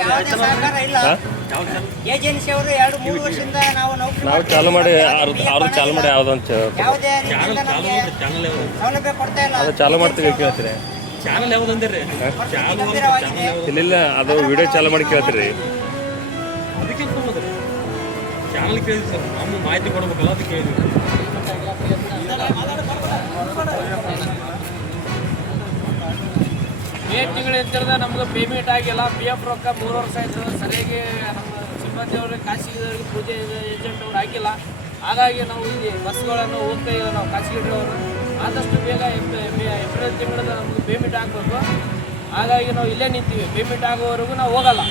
ಯಾವುದೇ ಸಹಕಾರ ಇಲ್ಲ. ಏಜೆನ್ಸಿ ಅವರು 2-3 ವರ್ಷದಿಂದ ನಾವು ಚಾಲು ಮಾಡಿ ಅವ್ರು ಚಾಲು ಮಾಡಿ ಯಾವುದಂತ ಯಾವುದೇ ರೀತಿಯಿಂದ ನಮಗೆ ಸೌಲಭ್ಯ ಕೊಡ್ತಾ ಇಲ್ಲ. ಅದು ಚಾಲು ಮಾಡ್ತೀವಿ ಕೇಳ್ತೀರಿ ಚಾನಲ್ ಯಾವ್ದಂದಿರಿ ಇಲ್ಲ ಅದು ವಿಡಿಯೋ ಚಾಲು ಮಾಡಿ ಕೇಳ್ತೀರಿ ಅದಕ್ಕೆ ಚಾನಲ್ ಕೇಳಿದ್ವಿ ಸರ್. ನಮ್ಮ ಮಾಹಿತಿ ಕೊಡ್ಬೇಕಲ್ಲ ಅದಕ್ಕೆ ಕೇಳಿದ್ವಿ. ಮೇ ತಿಂಗಳ ಇದ್ದಿರದ ನಮ್ಗೆ ಪೇಮೆಂಟ್ ಆಗಿಲ್ಲ. ಪಿ ಎಫ್ ರೊಕ್ಕ 3 ವರ್ಷ ಆಯ್ತು ಸರಿಯಾಗಿ ನಮ್ಮ ಸಿಬ್ಬಂದಿ ಅವ್ರಿಗೆ ಖಾಸಗಿ ಪೂಜೆ ಏಜೆಂಟ್ ಅವ್ರು ಆಗಿಲ್ಲ. ಹಾಗಾಗಿ ನಾವು ಇಲ್ಲಿ ಬಸ್ಗಳನ್ನು ಹೋಗ್ತಾ ಇದ್ದೀವಿ. ನಾವು ಖಾಸಗಿ ಡ್ರೈವರು ಆದಷ್ಟು ಬೇಗ ಏಪ್ರಿಲ್ ತಿಂಗಳದ ನಮ್ಗೆ ಪೇಮೆಂಟ್ ಆಗಬೇಕು. ಹಾಗಾಗಿ ನಾವು ಇಲ್ಲೇ ನಿಂತೀವಿ. ಪೇಮೆಂಟ್ ಆಗೋವರೆಗೂ ನಾವು ಹೋಗಲ್ಲ.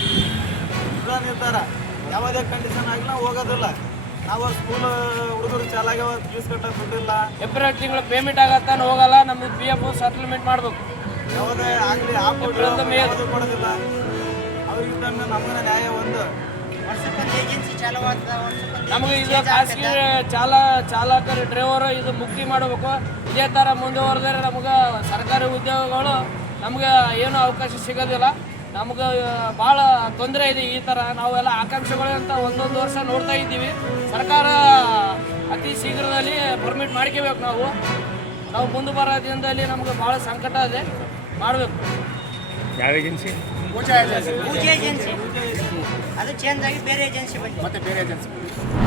ನಿರ್ಧಾರ ಯಾವುದೇ ಕಂಡೀಷನ್ ಆಗಿಲ್ಲ ಹೋಗೋದಿಲ್ಲ. ನಾವು ಸ್ಕೂಲ್ ಹುಡುಗರು ಚಾಲಾಗ್ಯಾವ ಫೀಸ್ ಕಟ್ಟಕ್ಕೆ ದುಡ್ಡಿಲ್ಲ. ಏಪ್ರಿಲ್ ತಿಂಗಳು ಪೇಮೆಂಟ್ ಆಗತ್ತಾನು ಹೋಗಲ್ಲ. ನಮ್ಗೆ ಪಿ ಎಫ್ ಸೆಟಲ್ಮೆಂಟ್ ಮಾಡಬೇಕು. ಯಾವುದೇ ಆಗಲಿ ಯಾವುದು ಕೊಡೋದಿಲ್ಲ. ಅವ್ರಿಗೆ ನಮ್ಗೆ ನ್ಯಾಯ ಒಂದು ವರ್ಷಕ್ಕೊಂದು ಏಜೆನ್ಸಿ ಚಾಲು ನಮಗೆ ಇದು ಖಾಸಗಿ ಚಾಲಕರು ಡ್ರೈವರು ಇದು ಮುಕ್ತಿ ಮಾಡಬೇಕು. ಇದೇ ಥರ ಮುಂದುವರೆದರೆ ನಮ್ಗೆ ಸರ್ಕಾರಿ ಉದ್ಯೋಗಗಳು ನಮ್ಗೆ ಏನೂ ಅವಕಾಶ ಸಿಗೋದಿಲ್ಲ. ನಮ್ಗೆ ಭಾಳ ತೊಂದರೆ ಇದೆ. ಈ ಥರ ನಾವೆಲ್ಲ ಆಕಾಂಕ್ಷೆಗಳು ಅಂತ ಒಂದೊಂದು ವರ್ಷ ನೋಡ್ತಾ ಇದ್ದೀವಿ. ಸರ್ಕಾರ ಅತಿ ಶೀಘ್ರದಲ್ಲಿ ಪರ್ಮಿಟ್ ಮಾಡ್ಕೋಬೇಕು. ನಾವು ಮುಂದೆ ಬರೋ ದಿನದಲ್ಲಿ ನಮ್ಗೆ ಭಾಳ ಸಂಕಟ ಇದೆ. ಮಾಡಬೇಕು. ಯಾವ ಏಜೆನ್ಸಿ? ಪೂಜೆ ಏಜೆನ್ಸಿ ಅದು ಚೇಂಜ್ ಆಗಿ ಬೇರೆ ಏಜೆನ್ಸಿ ಬಂದಿದೆ. ಮತ್ತೆ ಬೇರೆ ಏಜೆನ್ಸಿ